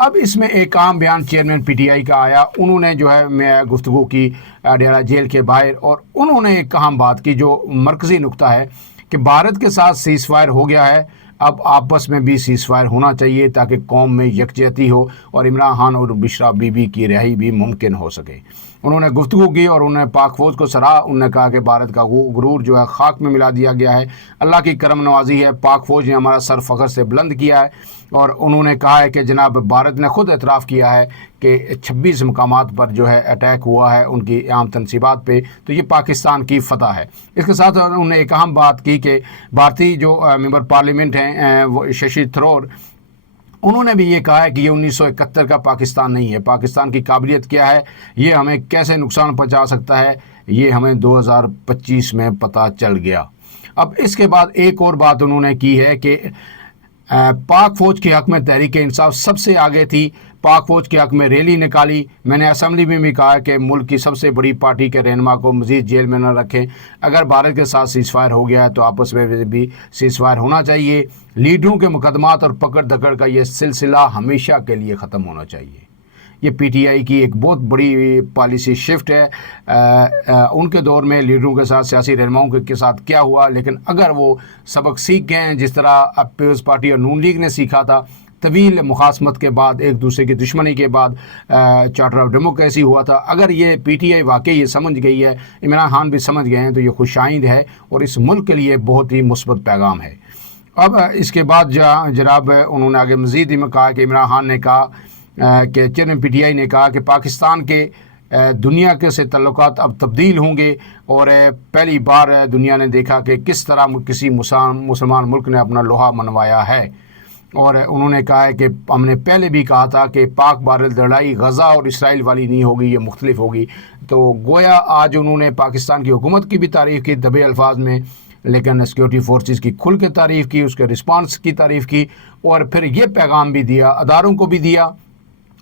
اب اس میں ایک عام بیان چیئرمین پی ٹی آئی کا آیا، انہوں نے جو ہے گفتگو کی ڈیرہ جیل کے باہر، اور انہوں نے ایک اہم بات کی جو مرکزی نقطہ ہے کہ بھارت کے ساتھ سیز فائر ہو گیا ہے، اب آپس میں بھی سیز فائر ہونا چاہیے تاکہ قوم میں یکجہتی ہو اور عمران خان اور بشرا بی بی کی رہائی بھی ممکن ہو سکے۔ انہوں نے گفتگو کی اور انہوں نے پاک فوج کو سراہا، انہوں نے کہا کہ بھارت کا غرور جو ہے خاک میں ملا دیا گیا ہے، اللہ کی کرم نوازی ہے، پاک فوج نے ہمارا سر فخر سے بلند کیا ہے، اور انہوں نے کہا ہے کہ جناب بھارت نے خود اعتراف کیا ہے کہ 26 مقامات پر جو ہے اٹیک ہوا ہے ان کی عام تنصیبات پہ، تو یہ پاکستان کی فتح ہے۔ اس کے ساتھ انہوں نے ایک اہم بات کی کہ بھارتی جو ممبر پارلیمنٹ ہیں وہ ششی تھرور، انہوں نے بھی یہ کہا ہے کہ یہ 1971 کا پاکستان نہیں ہے، پاکستان کی قابلیت کیا ہے، یہ ہمیں کیسے نقصان پہنچا سکتا ہے، یہ ہمیں 2025 میں پتہ چل گیا۔ اب اس کے بعد ایک اور بات انہوں نے کی ہے کہ پاک فوج کے حق میں تحریک انصاف سب سے آگے تھی، پاک فوج کے حق میں ریلی نکالی، میں نے اسمبلی میں بھی کہا کہ ملک کی سب سے بڑی پارٹی کے رہنما کو مزید جیل میں نہ رکھیں، اگر بھارت کے ساتھ سیز فائر ہو گیا ہے تو آپس میں بھی سیز فائر ہونا چاہیے، لیڈروں کے مقدمات اور پکڑ دھکڑ کا یہ سلسلہ ہمیشہ کے لیے ختم ہونا چاہیے۔ یہ پی ٹی آئی کی ایک بہت بڑی پالیسی شفٹ ہے۔ ان کے دور میں لیڈروں کے ساتھ، سیاسی رہنماؤں کے ساتھ کیا ہوا، لیکن اگر وہ سبق سیکھ گئے ہیں جس طرح پیپلز پارٹی اور نون لیگ نے سیکھا تھا، طویل مخاصمت کے بعد، ایک دوسرے کی دشمنی کے بعد چارٹر آف ڈیموکریسی ہوا تھا، اگر یہ پی ٹی آئی واقعی یہ سمجھ گئی ہے، عمران خان بھی سمجھ گئے ہیں، تو یہ خوش آئند ہے اور اس ملک کے لیے بہت ہی مثبت پیغام ہے۔ اب اس کے بعد جناب انہوں نے آگے مزید میں کہا کہ عمران خان نے کہا کہ چیئرمین پی ٹی آئی نے کہا کہ پاکستان کے دنیا کے سے تعلقات اب تبدیل ہوں گے، اور پہلی بار دنیا نے دیکھا کہ کس طرح کسی مسلمان ملک نے اپنا لوہا منوایا ہے، اور انہوں نے کہا ہے کہ ہم نے پہلے بھی کہا تھا کہ پاک بھارت لڑائی غزہ اور اسرائیل والی نہیں ہوگی، یہ مختلف ہوگی۔ تو گویا آج انہوں نے پاکستان کی حکومت کی بھی تعریف کی دبے الفاظ میں، لیکن سیکیورٹی فورسز کی کھل کے تعریف کی، اس کے رسپانس کی تعریف کی، اور پھر یہ پیغام بھی دیا، اداروں کو بھی دیا،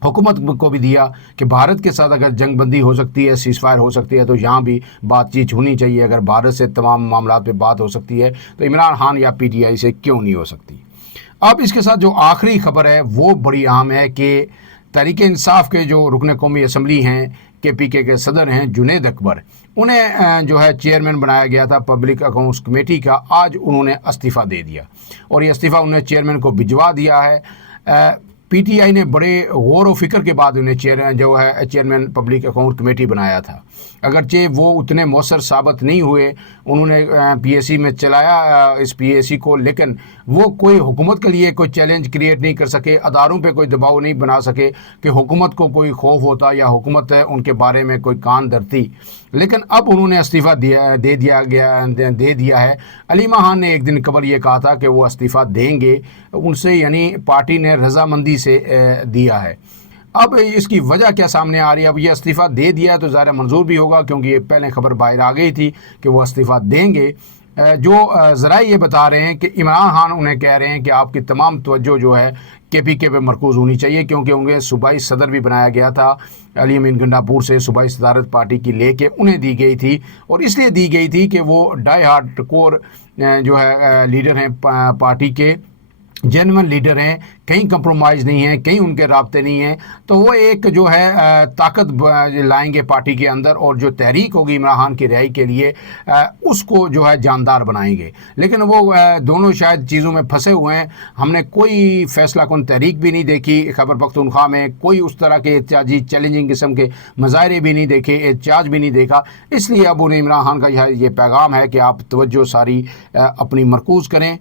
حکومت کو بھی دیا کہ بھارت کے ساتھ اگر جنگ بندی ہو سکتی ہے، سیز فائر ہو سکتی ہے، تو یہاں بھی بات چیت ہونی چاہیے۔ اگر بھارت سے تمام معاملات پہ بات ہو سکتی ہے تو عمران خان یا پی ٹی آئی سے کیوں نہیں ہو سکتی۔ اب اس کے ساتھ جو آخری خبر ہے وہ بڑی اہم ہے کہ تحریک انصاف کے جو رکن قومی اسمبلی ہیں، کے پی کے صدر ہیں جنید اکبر، انہیں جو ہے چیئرمین بنایا گیا تھا پبلک اکاؤنٹس کمیٹی کا، آج انہوں نے استعفیٰ دے دیا، اور یہ استعفیٰ انہوں نے چیئرمین کو بھجوا دیا ہے۔ پی ٹی آئی نے بڑے غور و فکر کے بعد انہیں چیئرمین پبلک اکاؤنٹ کمیٹی بنایا تھا، اگرچہ وہ اتنے مؤثر ثابت نہیں ہوئے، انہوں نے پی ایس سی میں چلایا اس پی ایس سی کو، لیکن وہ کوئی حکومت کے لیے کوئی چیلنج کریٹ نہیں کر سکے، اداروں پہ کوئی دباؤ نہیں بنا سکے کہ حکومت کو کوئی خوف ہوتا یا حکومت ان کے بارے میں کوئی کان دھرتی۔ لیکن اب انہوں نے استعفیٰ دے دیا ہے۔ علیمہ خان نے ایک دن قبل یہ کہا تھا کہ وہ استعفیٰ دیں گے، ان سے یعنی پارٹی نے رضامندی سے دیا ہے۔ اب اس کی وجہ کیا سامنے آ رہی ہے؟ اب یہ استعفیٰ دے دیا ہے تو ظاہر منظور بھی ہوگا، کیونکہ یہ پہلے خبر باہر آ گئی تھی کہ وہ استعفیٰ دیں گے۔ جو ذرائع یہ بتا رہے ہیں کہ عمران خان انہیں کہہ رہے ہیں کہ آپ کی تمام توجہ جو ہے کے پی کے پہ مرکوز ہونی چاہیے، کیونکہ انہیں صوبائی صدر بھی بنایا گیا تھا، علی امین گنڈاپور سے صوبائی صدارت پارٹی کی لے کے انہیں دی گئی تھی، اور اس لیے دی گئی تھی کہ وہ ڈائی ہارڈ کور جو ہے لیڈر ہیں پارٹی کے، جینون لیڈر ہیں، کہیں کمپرومائز نہیں ہیں، کہیں ان کے رابطے نہیں ہیں، تو وہ ایک جو ہے طاقت لائیں گے پارٹی کے اندر، اور جو تحریک ہوگی عمران خان کی رہائی کے لیے اس کو جو ہے جاندار بنائیں گے۔ لیکن وہ دونوں شاید چیزوں میں پھنسے ہوئے ہیں۔ ہم نے کوئی فیصلہ کن تحریک بھی نہیں دیکھی خیبر پختونخوا میں، کوئی اس طرح کے احتجاجی چیلنجنگ قسم کے مظاہرے بھی نہیں دیکھے، احتجاج بھی نہیں دیکھا، اس لیے اب انہیں عمران خان کا یہ پیغام ہے کہ آپ توجہ ساری اپنی مرکوز کریں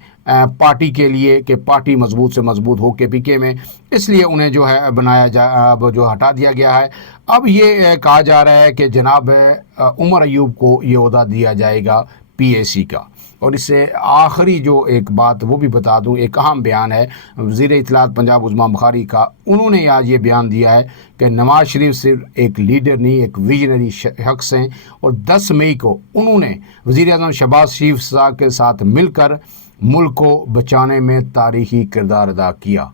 پارٹی کے لیے، کہ پارٹی مضبوط سے مضبوط ہو کے پی کے میں، اس لیے انہیں جو ہے اب جو ہٹا دیا گیا ہے۔ اب یہ کہا جا رہا ہے کہ جناب عمر ایوب کو یہ عہدہ دیا جائے گا پی اے سی کا۔ اور اس سے آخری جو ایک بات وہ بھی بتا دوں، ایک اہم بیان ہے وزیر اطلاعات پنجاب عظمیٰ بخاری کا، انہوں نے آج یہ بیان دیا ہے کہ نواز شریف صرف ایک لیڈر نہیں، ایک ویژنری شخص ہیں، اور 10 مئی کو انہوں نے وزیر اعظم شہباز شریف صاحب کے ساتھ مل کر ملک کو بچانے میں تاریخی کردار ادا کیا۔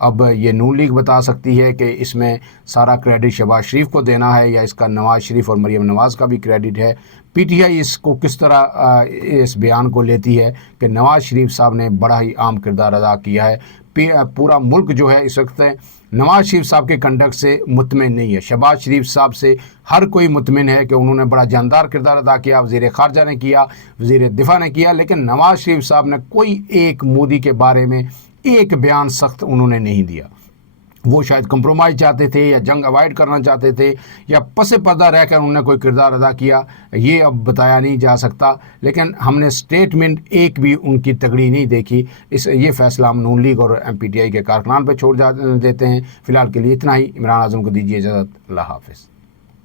اب یہ نون لیگ بتا سکتی ہے کہ اس میں سارا کریڈٹ شہباز شریف کو دینا ہے یا اس کا نواز شریف اور مریم نواز کا بھی کریڈٹ ہے۔ پی ٹی آئی اس کو کس طرح اس بیان کو لیتی ہے کہ نواز شریف صاحب نے بڑا ہی اہم کردار ادا کیا ہے، پورا ملک جو ہے اس وقت نواز شریف صاحب کے کنڈکٹ سے مطمئن نہیں ہے. شہباز شریف صاحب سے ہر کوئی مطمئن ہے کہ انہوں نے بڑا جاندار کردار ادا کیا, وزیر خارجہ نے کیا, وزیر دفاع نے کیا, لیکن نواز شریف صاحب نے کوئی ایک مودی کے بارے میں ایک بیان سخت انہوں نے نہیں دیا. وہ شاید کمپرومائز چاہتے تھے یا جنگ اوائڈ کرنا چاہتے تھے یا پس پردہ رہ کر انہوں نے کوئی کردار ادا کیا, یہ اب بتایا نہیں جا سکتا. لیکن ہم نے اسٹیٹمنٹ ایک بھی ان کی تگڑی نہیں دیکھی. یہ فیصلہ ہم نون لیگ اور پی ٹی آئی کے کارکنان پہ چھوڑ دیتے ہیں. فی الحال کے لیے اتنا ہی. عمران اعظم کو دیجیے اجازت. اللہ حافظ.